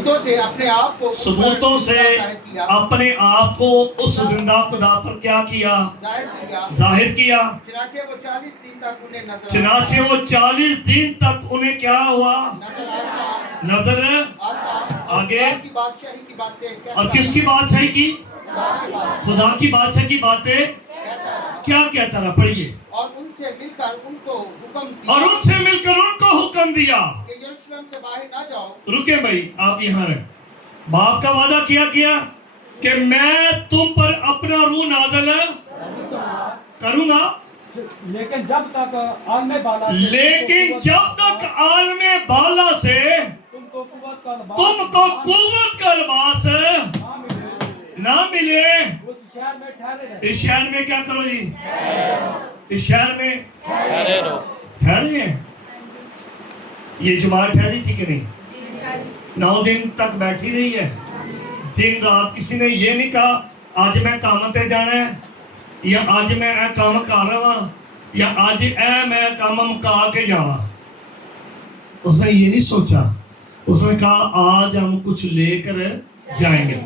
सबूतों से अपने आप को उस जिंदा खुदा पर क्या किया, जाहिर किया। चनाचे वो 40 दिन तक उन्हें क्या हुआ, नजर आगे। और किसकी बादशाही की, खुदा की बादशाही की बातें क्या कहता रहा, पढ़िए। और उनसे मिलकर उनको हुक्म दिया कि यरूशलेम से बाहर ना जाओ। रुके भाई, आप यहाँ रहे। बाप का वादा किया कि मैं तुम पर अपना रूह नाज़िल करूंगा, लेकिन जब तक आलमे बाला से तुमको कुव्वत का लिबास ना मिले। इस शहर में क्या करो जी, इस शहर में ठहरे हैं। ये जमात ठहरी थी कि नहीं? 9 दिन तक बैठी रही है, दिन रात। किसी ने ये नहीं कहा आज मैं काम ते जाना है, या आज मैं ए काम कर रहा, या आज ए मैं काम मुका के जावा। उसने ये नहीं सोचा, उसने कहा आज हम कुछ लेकर जाएंगे।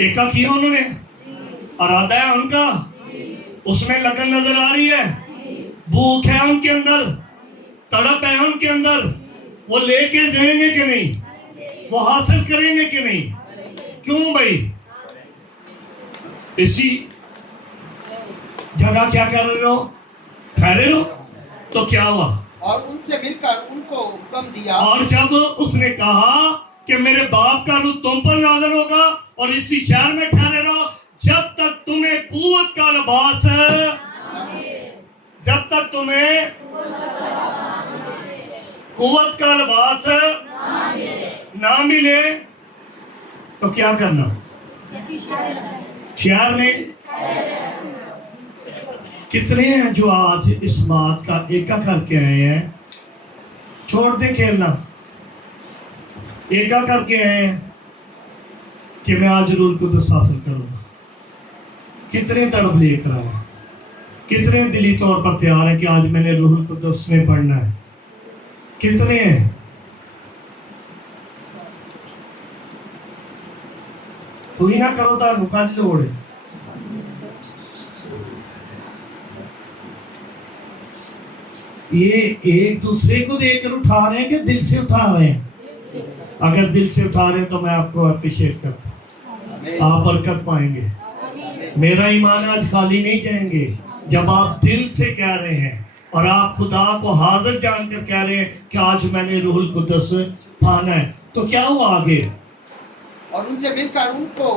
एका किया उन्होंने, इरादा है उनका, उसमें लगन नजर आ रही है, भूख है उनके अंदर, तड़प है उनके अंदर। वो लेके जाएंगे कि नहीं, वो हासिल करेंगे कि नहीं? क्यों भाई? इसी जगह क्या कर रहे हो, ठहरे लो। तो क्या हुआ? और उनसे मिलकर उनको हुक्म दिया। और जब उसने कहा कि मेरे बाप का रूह तुम पर नाज़िल होगा और इसी शहर में ठहरे रहो जब तक तुम्हें कुव्वत का लिबास, जब तक तुम्हें कुव्वत का लिबास ना मिले। तो क्या करना? शहर में कितने हैं जो आज इस बात का एका करके आए हैं? छोड़ दे खेलना, एका करके आए हैं कि मैं आज रूह कुद्दस हासिल करूंगा। कितने तड़प लेकर आए, कितने दिली तौर पर तैयार है कि आज मैंने रूह कुद्दस में पढ़ना है? कितने हैं? तू ही ना करो तो मुकाज लोड़ है। ये एक दूसरे को देखकर उठा रहे हैं कि दिल से उठा रहे हैं? अगर दिल से उठा रहे हैं तो मैं आपको अप्रिशिएट करता हूं, आप बरकत पाएंगे। मेरा ईमान आज खाली नहीं जाएंगे। जब आप दिल से कह रहे हैं और आप खुदा को हाजिर जानकर कह रहे हैं कि आज मैंने रूहुल कुद्दस पाना है, तो क्या हुआ आगे? और उनसे मिलकर उनको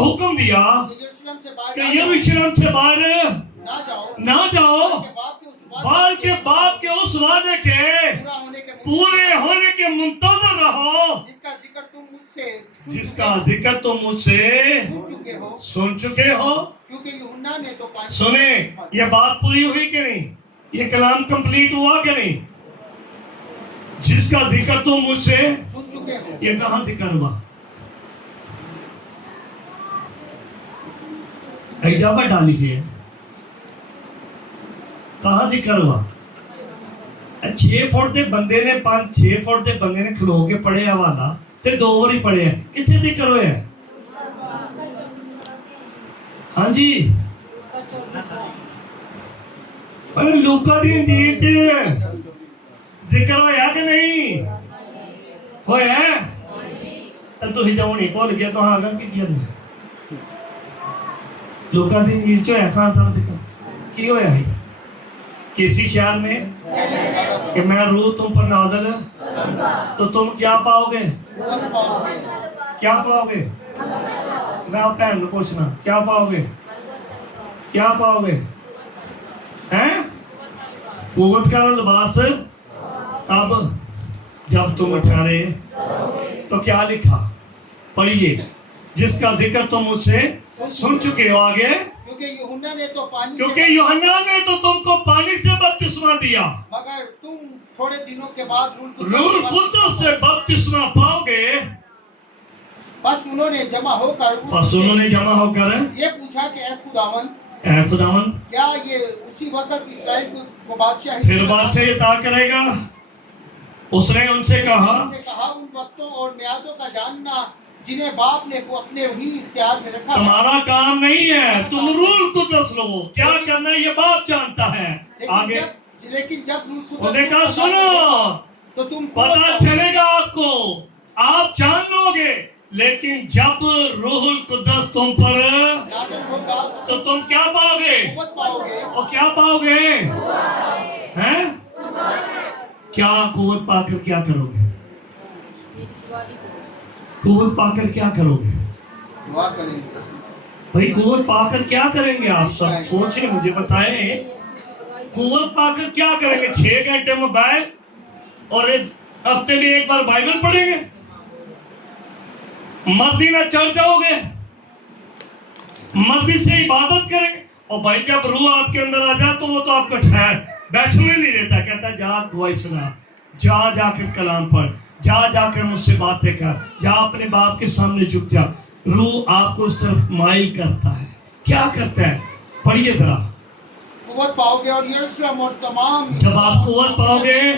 हुक्म दिया कि यरूशलेम से बाहर ना जाओ, बाल के बाप के उस वादे के पूरे होने के मुंतजर रहो जिसका जिक्र तुम मुझसे सुन चुके हो। क्योंकि यूहन्ना ने तो सुने, ये बात पूरी हुई कि नहीं? ये कलाम कंप्लीट हुआ कि नहीं? जिसका जिक्र तुम मुझसे सुन चुके हो। ये कहाँ जिक्र हुआ? ऐडा बड़ा लिखे कहाँ जिक्र हुआ? 6 फुट के बंदे ने 5-6 फुट के बंदे ने खलो के पढ़े हवाला ते 2 बारी पढ़े। कितने जिक्र होया? हाँ जी, लूका दी इंजील च जिक्र होया कि नहीं होया? तुम जो नहीं भुल गए तो आगा की करना? लूका दी इंजील च होया कहाँ था जिक्र? की होया है? किसी शहर में कि मैं रूह तुम पर नाज़िल, तो तुम क्या पाओगे? क्या पाओगे? मैं आप भैन को पूछना, क्या पाओगे? क्या पाओगे? हैं? कुव्वत का लिबास कब? जब तुम ठहरे। तो क्या लिखा? पढ़िए, जिसका जिक्र तुम मुझसे सुन चुके हो। आगे, क्योंकि यूहन्ना ने तो तुमको पानी से बपतिस्मा दिया, मगर तुम थोड़े दिनों के बाद रूह कुद्दस से बपतिस्मा पाओगे। बस उन्होंने जमा होकर ये पूछा कि ऐ खुदावंद क्या ये उसी वक्त इस्राएल को बादशाह फिर बादशाह अता करेगा? उसने उनसे कहा उन वक्तों और मियादों का जानना जिन्हें बाप ने को अपने वही इख्तियार में रखा। तुम्हारा काम नहीं है, तुम रूल कुदस लो, क्या करना है ये बाप जानता है। आगे लेकिन जब उसने कहा सुनो, तो तुम पता चलेगा आपको, आप जान लोगे, लेकिन जब रूहुल कुदस तुम पर होगा तो तुम क्या पाओगे? पाओगे। और क्या पाओगे? हैं? क्या कुव्वत पाकर क्या करोगे? कुव्वत पाकर क्या करोगे? दुआ करेंगे भाई, कुव्वत पाकर क्या करेंगे? आप सब सोचें, मुझे बताएं, कुव्वत पाकर क्या करेंगे? 6 घंटे मोबाइल और हफ्ते में एक बार बाइबल पढ़ेंगे? मर्दी में चर्च जाओगे, मर्दी से इबादत करेंगे। और भाई जब रूह आपके अंदर आ जाए तो वो तो आपको ठहर बैठने नहीं देता, कहता है जा दुआई सुना, जा जाकर कलाम पढ़, जा जाकर मुझसे बातें कर, जा अपने बाप के सामने झुक जा। रूह आपको उस तरफ माइल करता है। क्या करता है? पढ़िए जरा। कुव्वत पाओगे और यरूशलेम और तमाम, जब आप कुव्वत पाओगे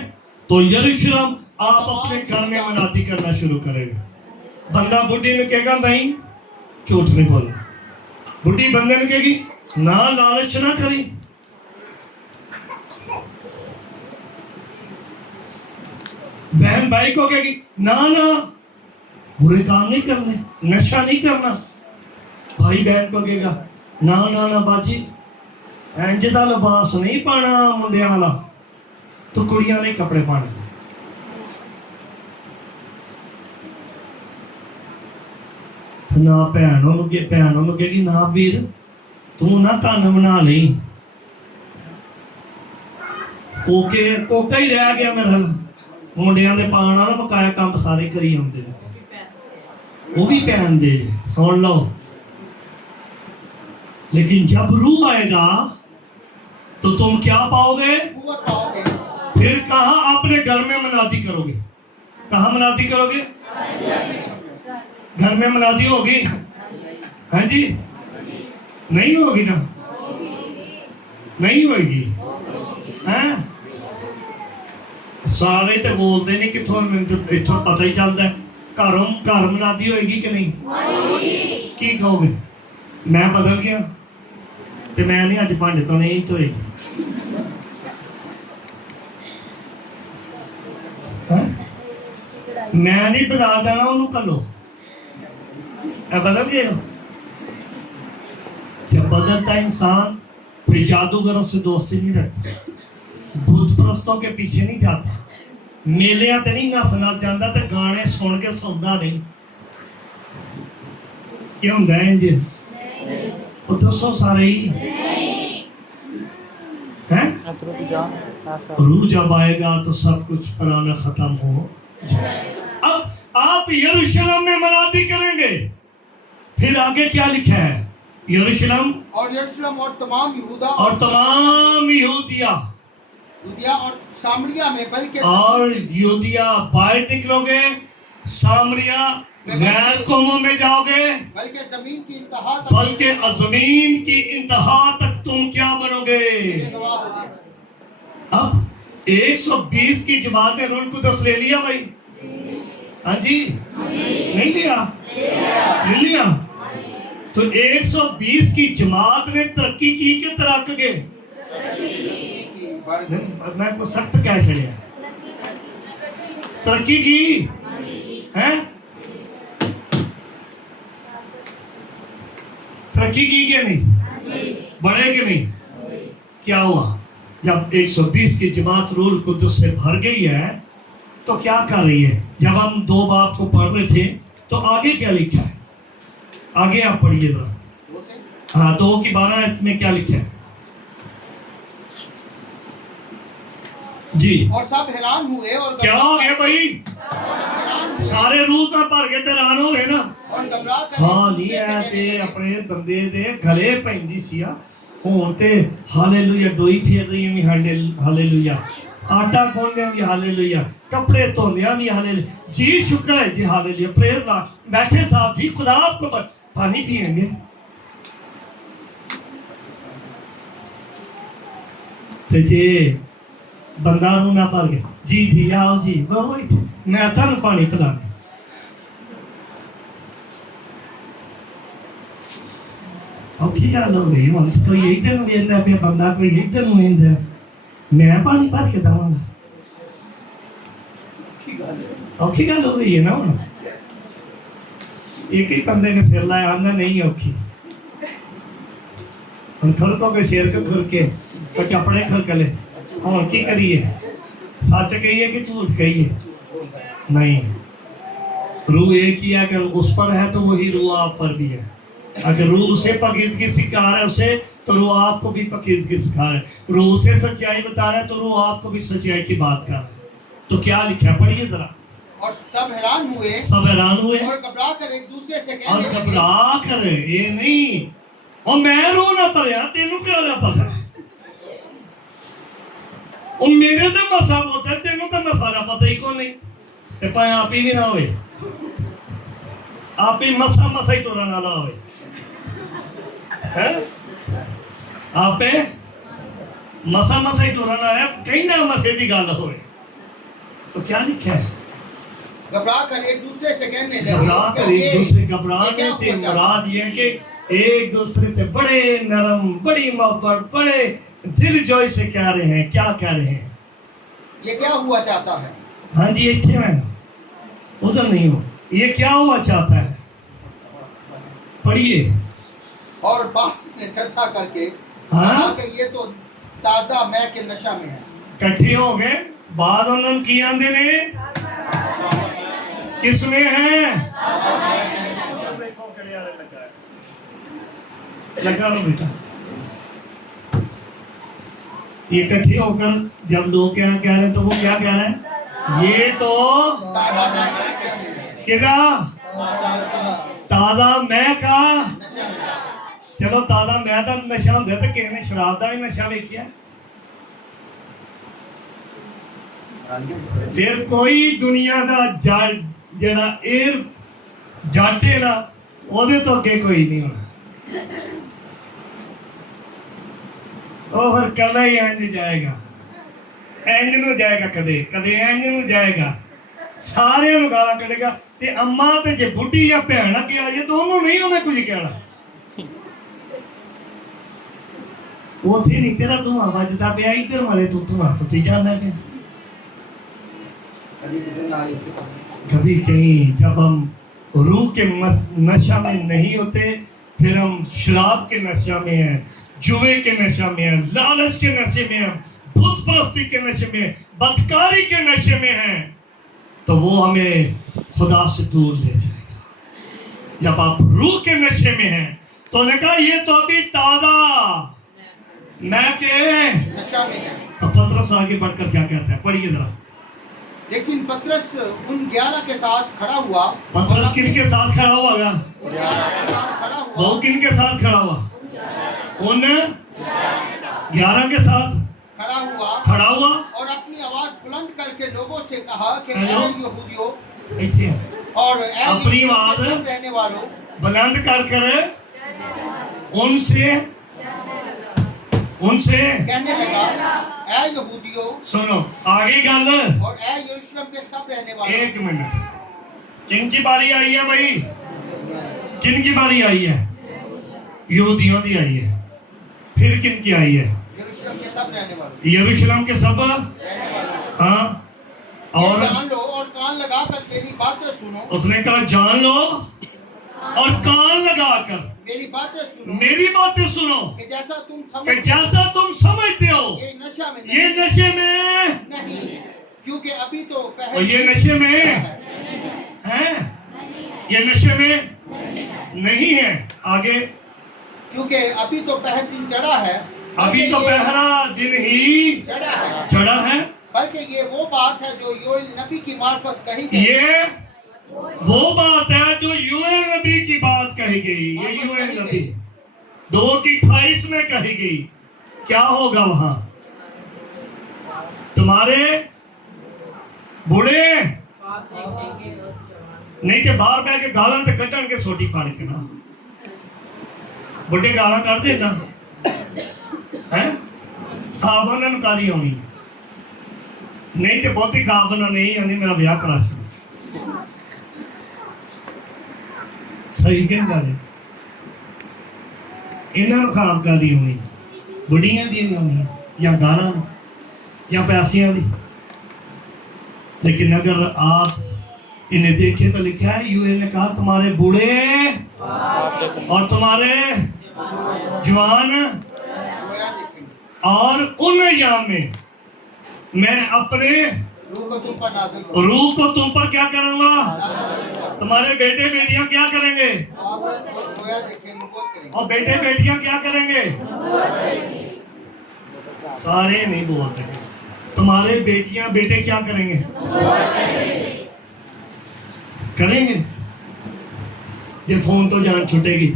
तो यरूशलेम आप अपने घर में मनाती करना शुरू करेगा। बंदा बुढ़ी ने कहेगा नहीं, झूठ नहीं बोलना। बुढ़ी बंदे ने कहेगी ना, लालच ना करी। बहन भाई को कहेगी ना ना, बुरे काम नहीं करने, नशा नहीं करना। भाई बहन को कहेगा ना ना ना बाजी, इंज दा लिबास नहीं पाना मुंडियां वाला, तो कुड़ियां ने कपड़े पाने। ना भैनों कहेगी ना वीर तू ना कान बना ली, कोका ही रह गया मेरा। मुंडियां दे पाण वाला बकाया काम सारे करी आउंदे ने, वो भी पहन दे, सुन लो। लेकिन जब रूह आएगा तो तुम क्या पाओगे? कुव्वत पाओगे। फिर कहाँ अपने घर में मनादी करोगे? कहाँ मनादी करोगे? घर में मनादी होगी? हाँ जी, नहीं होगी ना, नहीं होगी। हैं? सारे तो बोलते नहीं, कितों इतों पता ही चलता है। घर मनादी होगी कि नहीं? की कहोगे? मैं बदल गया ते मैं नहीं अज भांडे तो नहीं धोएगी। मैं नहीं बता देना उन्होंने, कलो बदल गए हो। जब बदलता इंसान फिर जादूगरों से दोस्ती नहीं रखता, भूत परस्तों के पीछे नहीं जाता, मेलियां ते नहीं नसना चाहता, ते गाने सुन के सुनता नहीं। क्या होंगे इंज? वो दसो सारे ही हैं। रूह जब आएगा तो सब कुछ पुराना खत्म हो जाए। अब आप यरूशलेम में मनादी करेंगे, फिर आगे क्या लिखा है? यरूशलेम और तमाम यहूदा और तमाम यहूदिया और सामरिया में, बल्कि और यहूदिया बाहर निकलोगे, सामरिया गैर कौमों में जाओगे, बल्कि जमीन की इंतहा तक, बल्कि जमीन की इंतहा तक तुम क्या बनोगे? अब 120 की जमात ने रूह कुदस ले लिया भाई। हाँ जी, नहीं लिया? ले लिया। तो 120 की जमात ने तरक्की की कि तरक गए? मैं को सख्त कह छड़िया, तरक्की की है, तरक्की की क्या नहीं? बढ़े कि नहीं? क्या हुआ? जब 120 की जमात रूह कुदस से भर गई है तो क्या कर रही है? जब हम 2 बाब को पढ़ रहे थे तो आगे क्या लिखा है? आगे आप पढ़िए जरा। हाँ, 2 की 12 में क्या लिखा है जी? और सब हैरान हुए और क्या हो गया भाई? सारे रूह का भर के हैरान हो गए ना। और घबरा कर हाँ नहीं है ते अपने बंदे दे गले पैंदी सी आ, हुण ते हालेलुया डोई फेर रही भी हालेलुया, आटा गुनदियां भी हालेलुया, कपड़े धोंदियां भी हालेलुया। जी शुक्र है जी, हालेलुया, प्रेज लॉर्ड। बैठे साहब जी, खुदा आपको पानी पिएंगे। ते जे बंदा रूह ना भर गया जी जी आओ जी बहु मैं तुहानू पानी पिलाना औखी गल हो गई हुण कोई इधर नूं वेंदा पिया बंदा कोई इधर नूं वेंदा मैं पानी भर के देवांगा ठीक गल है औखी गल हो गई है ना हुण एक ही बंदे ने सिर लाया आंदा नहीं औखी हुण खुरको के सिर के खुरके कोई कपड़े खुरकले हुण की करिए सच कहिए कि झूठ कहिए नहीं रूह एक ही है अगर उस पर है तो वही रूह आप पर भी है अगर रूह उसे पाकीज़गी सिखा रहा है उसे तो रूह आपको भी पाकीज़गी सिखा रहा है रूह उसे सच्चाई बता रहा है तो रूह आपको भी सच्चाई की बात कर रहा है तो क्या लिखा है पढ़िए जरा और सब हैरान हुए और घबरा कर एक दूसरे से और घबरा कर ये नहीं और मैं रो ना भरिया तेनू क्या पता और मेरे तो मसा होता है तेनू तो मसाला पता ही कौन नहीं ते भाएं आप ही भी ना होवे आप ही मसा ही टोरन वाला होवे हैं आपे मसा ही टोरन वाला कहीं ना मसे की गल होवे तो क्या लिखा है घबरा कर एक दूसरे से कहने लगे घबरा कर एक दूसरे घबराने से मुराद ये है कि एक दूसरे से बड़े नरम बड़ी मोहब्बत बड़े दिल जोई से कह रहे हैं क्या कह रहे हैं ये क्या हुआ चाहता है हाँ जी इतने मैं उधर नहीं हूँ ये क्या हुआ चाहता है पढ़िए और बास ने इकट्ठा करके हाँ कहा कि ये तो ताजा मैं के नशा में है इकट्ठे हो गए बाद उन्होंने की आंदे ने किसमें है लगा लो बेटा ये इकट्ठे होकर जब लोग क्या कह रहे हैं तो वो क्या कह रहे हैं ये तो ताजा मैं के नशा में है किदा ताजा मैं का चलो ताजा मैं का नशा होंगे तो किसी ने शराब का भी नशा वेखिया फिर कोई दुनिया का जड़ा एयर जट है ना ਉਹਦੇ तो अगे कोई नहीं होना ਉਹ ਫਿਰ ਕੱਲਾ ਹੀ ਇੰਜ ਜਾਏਗਾ ਇੰਜ ਨੂੰ ਜਾਏਗਾ ਕਦੇ ਕਦੇ ਇੰਜ ਨੂੰ ਜਾਏਗਾ ਸਾਰਿਆਂ ਨੂੰ ਗਾਲਾਂ ਕੱਢੇਗਾ ਤੇ ਅੰਮਾ ਤੇ ਜੇ ਬੁੱਢੀ ਜਾਂ ਭੈਣ ਅੱਗੇ ਆ ਜੇ ਤਾਂ ਉਹਨੂੰ ਨਹੀਂ ਉਹਨੇ ਕੁਝ ਕਹਿਣਾ ਉੱਥੇ ਨਹੀਂ ਤੇਰਾ ਧੂੰਆਂ ਵੱਜਦਾ ਪਿਆ ਇੱਧਰ ਵਾਲੇ ਤੂੰ ਧੂੰਆਂ ਸੁੱਟੀ ਜਾਂਦਾ ਪਿਆ कभी कहीं जब हम रूह के नशा में नहीं होते फिर हम शराब के नशा में हैं जुए के नशा में हैं लालच के नशे में हैं बुत परस्ती के नशे में बदकारी के नशे में हैं तो वो हमें खुदा से दूर ले जाएगा जब आप रूह के नशे में हैं तो उन्होंने कहा ये तो अभी ताजा मैं के नशा में है तो पतरस आगे बढ़कर क्या कहता है पढ़िए जरा लेकिन पतरस उन 11 के साथ खड़ा हुआ पतरस किन के साथ खड़ा हुआ गया उन 11 के साथ खड़ा हुआ वो किन के साथ खड़ा हुआ उन 11 के साथ खड़ा हुआ और अपनी आवाज बुलंद करके लोगों से कहा कि हेलो? ऐ यहूदियों इत्थे और ऐ अपनी यहूदियों आवाज के सब रहने वालों बुलंद कर उनसे कहने लगा ऐ यहूदियों सुनो आगे गल और ऐ यरूशलेम के सब रहने वालों एक मिनट किन की बारी आई है भाई किन की बारी आई है यहूदियों की आई है फिर किन की आई है यरूशलेम के सब रहने वालों यरूशलेम के सब रहने वालों हाँ और जान लो और कान लगाकर मेरी बातें सुनो उसने कहा जान लो और कान लगाकर मेरी बातें सुनो कि जैसा तुम समझते हो ये नशा में ये नशे में नहीं क्योंकि अभी तो और पहले ये नशे में है ये नशे में नहीं है आगे क्योंकि अभी तो पहर दिन चढ़ा है अभी तो पहरा दिन ही चढ़ा है बल्कि ये वो बात है जो योएल नबी की मार्फत कही गई ये वो बात है जो यूएल नबी की बात कही गई ये यूएल नबी 2:28 में कही गई क्या होगा वहां तुम्हारे बूढ़े नहीं तो बाहर बह के गाला तो कटन के सोटी फाड़ के ना बुढ़े गाला कर दे ना है सावधान कादी होनी नहीं तो बहुती खाब ना नहीं आनी मेरा ब्याह करा छो सही कहता है इन्होंने खाब का दी होनी बुढ़िया दी होनी या गारा या पैसियां दी। लेकिन अगर आप इन्हें देखें तो लिखा है यूएन ने कहा तुम्हारे बूढ़े और तुम्हारे जवान गोया देखेंगे, और उन अय्याम में मैं अपने रूह को तुम पर नाज़िल करूंगा। रूह को तुम पर क्या करूंगा। तुम्हारे बेटे बेटियां क्या करेंगे आप गोया देखेंगे, नबूवत करेंगे। और बेटे बेटियां क्या करेंगे। सारे नहीं बोल रहे। तुम्हारे बेटियां बेटे क्या करेंगे करेंगे। ये फोन तो जान छुटेगी।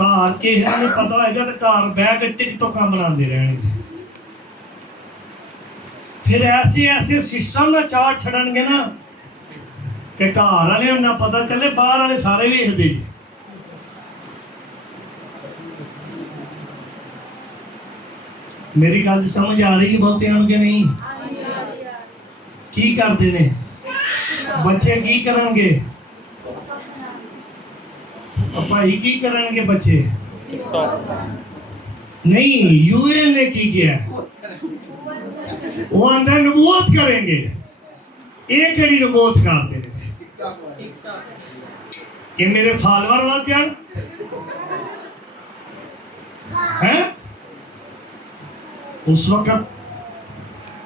घर के ने पता होगा तो घर बह के टिकटों का बनाते रहने। फिर ऐसे ऐसे सिस्टम ना चार छड़नगे ना कि घर वाले ना पता चले बाहर वाले सारे वेखते जी। मेरी गल समझ आ रही है बहुतियां के नहीं। की करते ने बच्चे की करनगे भाई की करनगे बच्चे नहीं। यूएन ने की किया वो अंदर नबूवत करेंगे। एक कड़ी नबूवत करते हैं कि मेरे फॉलोअर वध जान हैं। उस वक्त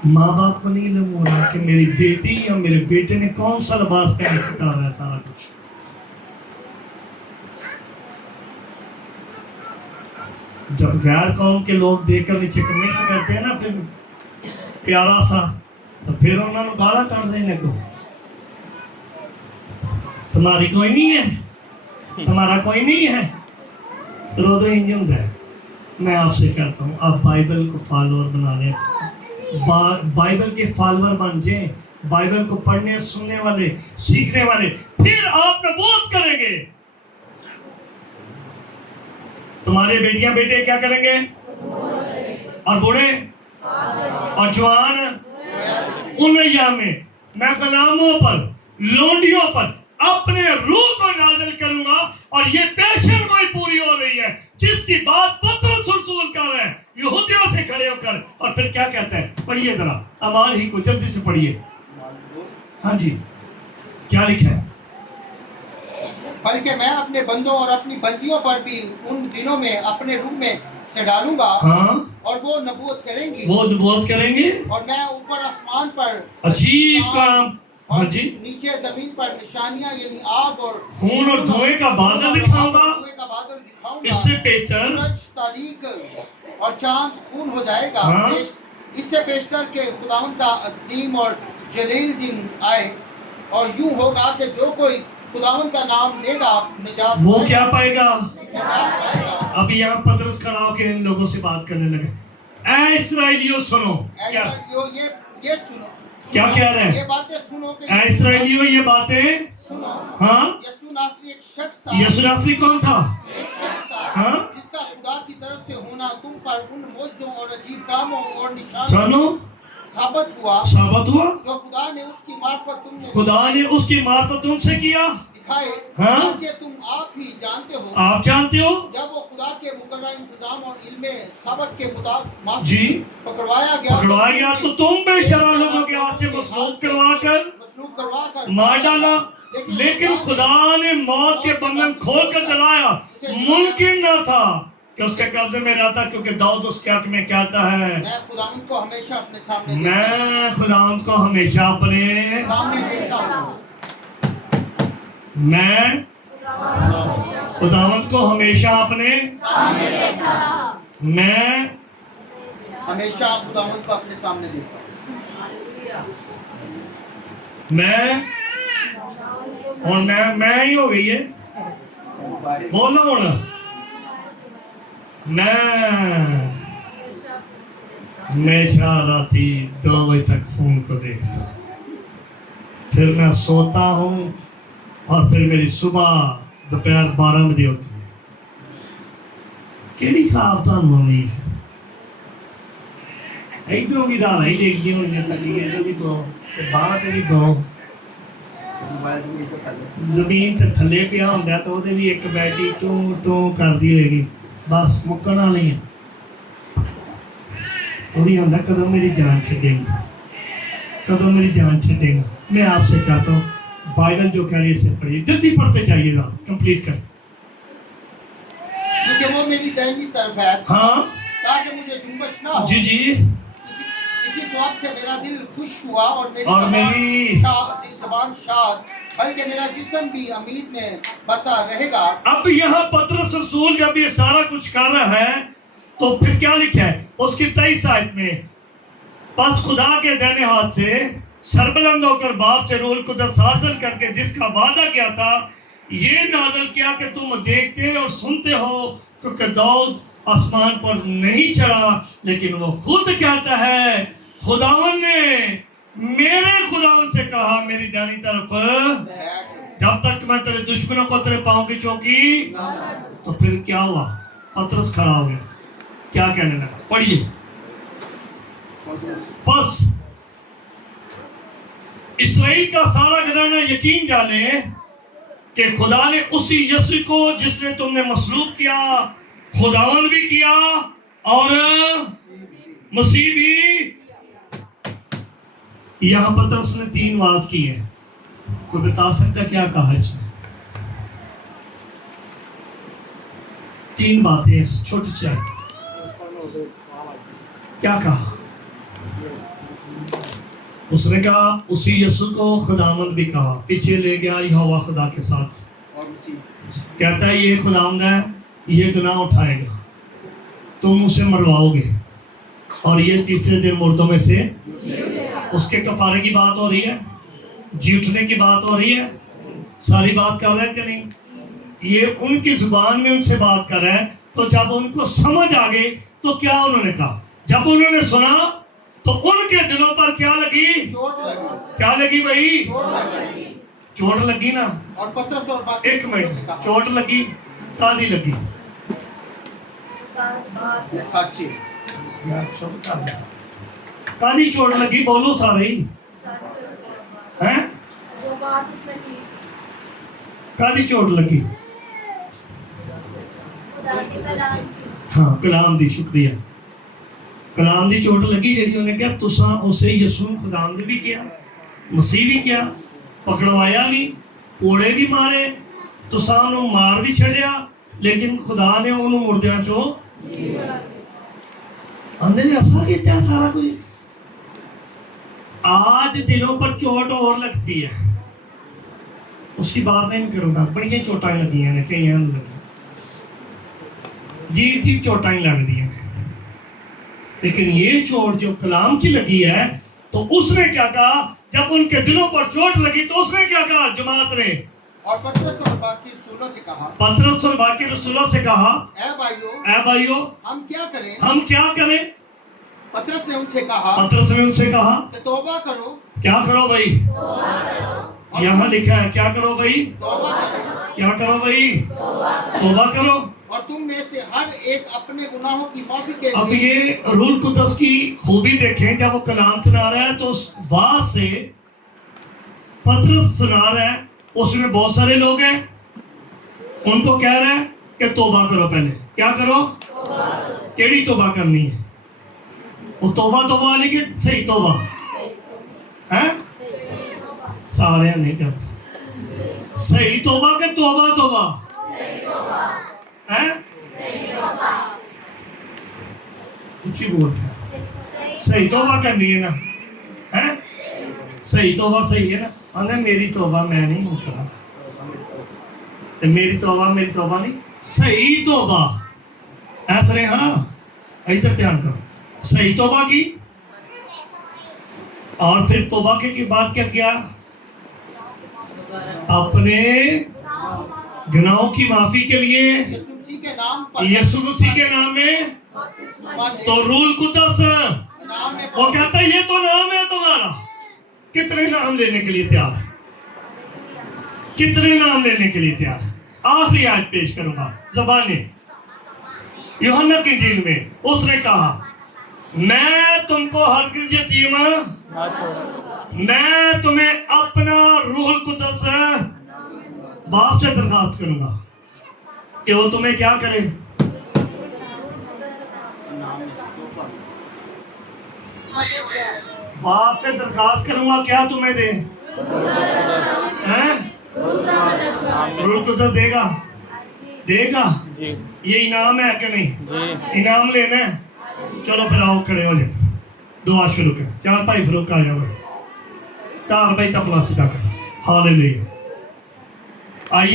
माँ बाप को नहीं लग रहा कि मेरी बेटी या मेरे बेटे ने कौन सा लिबास पहन के कर रहा है सारा कुछ। जब गैर कौम के लोग देखकर नीचे कमीज करते हैं ना फिर प्यारा सा तो फिर उन्होंने गाला कर देने को तुम्हारी कोई नहीं है तुम्हारा कोई नहीं है रोज़ इंज होता है। मैं आपसे कहता हूँ आप बाइबल को फॉलोअर बना लें। बाइबल के फॉलोअर बन जाएं। बाइबल को पढ़ने सुनने वाले सीखने वाले फिर आप नबूवत करेंगे। तुम्हारे बेटियां बेटे क्या करेंगे और बूढ़े और जवान उन अय्याम में मैं गुलामों पर लोंडियों पर अपने रूह को नाज़िल करूंगा। और ये पेशन गोई पूरी हो रही है जिसकी बात पतरस रसूल कर रहे हैं यहूदियों से खड़े होकर। और फिर क्या कहता है पढ़िए जरा अमाल ही को जल्दी से पढ़िए। हाँ जी क्या लिखा है। बल्कि मैं अपने बंदों और अपनी बंदियों पर भी उन दिनों में अपने रूह में से डालूंगा। हाँ और वो नबूवत करेंगी। वो नबूवत करेंगे। और मैं ऊपर आसमान पर अजीब काम। हाँ जी नीचे जमीन पर निशानियां यानी आग और खून और धुएं का बादल दिखाऊंगा। इससे बेहतर सूरज तारीक और चांद खून हो जाएगा। हाँ? इससे बेशतर के खुदावंद का अजीम और जलील दिन आए और यूं होगा कि जो कोई खुदावंद का नाम लेगा निजात वो क्या पाएगा। पाएगा। अब यहाँ पतरस खड़ा होकर इन लोगों से बात करने लगे। ऐ इस्राएलियों सुनो क्या ये सुनो क्या कह रहे हैं। ये बातें सुनो कि ऐ इस्राएलियों ये बातें सुनो। हाँ यीशु नासरी एक शख्स था। यीशु नासरी कौन था। एक शख्स था हाँ? जिसका खुदा की तरफ से होना तुम पर उन मौजों और अजीब कामों और निशानों सुनो साबित हुआ जो खुदा ने उसकी मार्फत तुमसे किया दिखाए। हाँ? तुम आप ही जानते हो। आप जानते हो जब वो खुदा के मुकर्रर इंतजाम और इल्मे सबक के मुताबिक जी पकड़वाया गया तो तुम बेशर्म लोगों के हाथ से मसलूक करवा कर मार डाला। लेकिन खुदा ने मौत के बंधन खोल कर जलाया। मुमकिन न था कि उसके कब्जे में रहता क्योंकि दाऊद उसके हक में कहता है मैं खुदावंद को हमेशा अपने सामने देखता हूँ। मैं खुदावंद को हमेशा अपने मैं हमेशा खुदावंद को अपने सामने देखता हूँ। मैं ही हो गई है बोलना होना। मैं हमेशा राती 2 बजे तक फोन को देखता हूँ। फिर मैं सोता हूँ और फिर मेरी सुबह दोपहर 12 बजे होती है। केड़ी ख्वाब तो होनी है इधरों की दाल ही लेगी होनी कदी इधर भी दो ते बाहर ते भी दो मोबाइल से नहीं पता ਜ਼ਮੀਨ ਤੇ ਥੱਲੇ ਪਿਆ ਹੁੰਦਾ ਤਾਂ ਉਹਦੇ ਵੀ ਇੱਕ ਬੈਟਰੀ ਟੂ ਟੂ ਕਰਦੀ ਹੋਏਗੀ ਬਸ ਮੁੱਕਣ ਵਾਲੀ ਆ ਉਹਦੀ ਹੁੰਦਾ ਕਦੋਂ मेरी जान छेड़ेगी कदों मेरी जान छेड़ेगा। मैं आपसे कहता हूँ बाइबल जो कह रही है इसे पढ़िए जल्दी पढ़ते जाइएगा कंप्लीट कर क्योंकि वो मेरी दाहिनी तरफ है हाँ ताकि मुझे जुम्बश ना हो। जी जी इसी स्वाद से मेरा दिल खुश हुआ और मेरी ज़बान शाद बल्कि मेरा जिस्म भी उम्मीद में बसा रहेगा। अब यहाँ पतरस रसूल जब ये सारा कुछ कर रहा है तो फिर क्या लिखा है उसकी 23 आयत में बस खुदा के दाहिने हाथ से सरबलंद होकर बाप से रूह कुद्दस हासिल करके जिसका वादा किया था ये नाज़िल किया कि तुम देखते और सुनते हो क्योंकि दाऊद आसमान पर नहीं चढ़ा लेकिन वो खुद कहता है खुदावन ने मेरे खुदावन से कहा मेरी दाहिनी तरफ जब तक मैं तेरे दुश्मनों को तेरे पाँव की चौकी तो फिर क्या हुआ पतरस खड़ा हो गया क्या कहने लगा पढ़िए बस इस्राएल का सारा घराना यकीन जाने कि खुदा ने उसी यीशु को जिसने तुमने मसलूब किया खुदावन भी किया और मसीह भी। यहां पतरस ने 3 वाज की है कोई बता सकता क्या कहा इसमें 3 बातें छोटी सी क्या कहा उसने कहा उसी यीशु को खुदावंद भी कहा पीछे ले गया यहोवा खुदा के साथ कहता है ये खुदावंद है ये गुनाह उठाएगा तुम उसे मरवाओगे और ये तीसरे दिन मुर्दों में से उसके कफारे की बात हो रही है जी उठने की बात हो रही है सारी बात कर रहे हैं कि नहीं ये उनकी जुबान में उनसे बात कर रहा है। तो जब उनको समझ आ गई तो क्या उन्होंने कहा जब उन्होंने सुना तो उनके दिलों पर क्या लगी क्या लगी भाई चोट लगी ना। और पतरस और बाकी 1 मिनट चोट लगी कादी लगी सच्ची कादी चोट लगी बोलो सारे ही हैं कादी चोट लगी हाँ कलाम दी शुक्रिया कलाम दी चोट लगी जी उन्हें कहा तुसा उसे यीशु खुदावंद भी किया मसीह भी किया पकड़वाया भी कोड़े भी मारे तुसा उन्होंने मार भी छड़िया लेकिन खुदा ने उन्होंने मुर्दियां चो आंदे ने ऐसा किया सारा कुछ। आज दिलों पर चोट और लगती है उसकी बात नहीं करूँगा बड़ी चोटां लगी ने कई लगी जी थी चोटां लग दी लेकिन ये चोट जो कलाम की लगी है तो उसने क्या कहा जब उनके दिलों पर चोट लगी तो उसने क्या कहा जमात ने और पतरस और बाकी रसूलों से कहा ए भाइयों हम क्या करें पतरस ने उनसे कहा कि तौबा करो क्या करो भाई यहाँ लिखा है क्या करो भाई क्या करो भाई तौबा करो और तुम में से हर एक अपने गुनाहों की माफी के अब लिए। ये रूल कुद्दस की खूबी देखें जब वो कलाम सुना रहा है तो उस वाज से पतरस सुना रहा है उसमें बहुत सारे लोग हैं उनको कह रहा है कि तौबा करो पहले क्या करो केड़ी तौबा करनी है वो तौबा वाली की सही तौबा है सारे नहीं करते सही तौबा के तौबा हैं ऊंची बोलते सही तौबा करनी है ना हैं सही तौबा सही है ना आंदा मेरी तौबा मैं नहीं मुकरा ते मेरी तौबा नहीं सही तौबा ऐसे हाँ इधर ध्यान करो सही तौबा की और फिर तौबा के बाद क्या किया अपने गुनाहों की माफी के लिए यीशु मसीह के नाम में तो रूल कुद्दस वो कहता है ये तो नाम है तुम्हारा कितने नाम लेने के लिए तैयार है कितने नाम लेने के लिए तैयार है आखिरी आयत पेश करूंगा ज़बाने यूहन्ना की इंजील में उसने कहा मैं तुमको हरगिज़ यतीम ना छोड़। मैं तुम्हें अपना रूहुल कुद्दस बाप से दरखास्त करूंगा कि वो तुम्हें क्या करे। बाप से दरखास्त करूंगा क्या तुम्हें दे हैं? रूहुल कुद्दस देगा देगा। जी ये इनाम है कि नहीं? जी इनाम लेना है। चलो फिर आओ खड़े हो जाए दुआ शुरू कर। चल भाई फरूक आ जाओ तार भाई तबला सीधा कर। हालेलुया। आइए।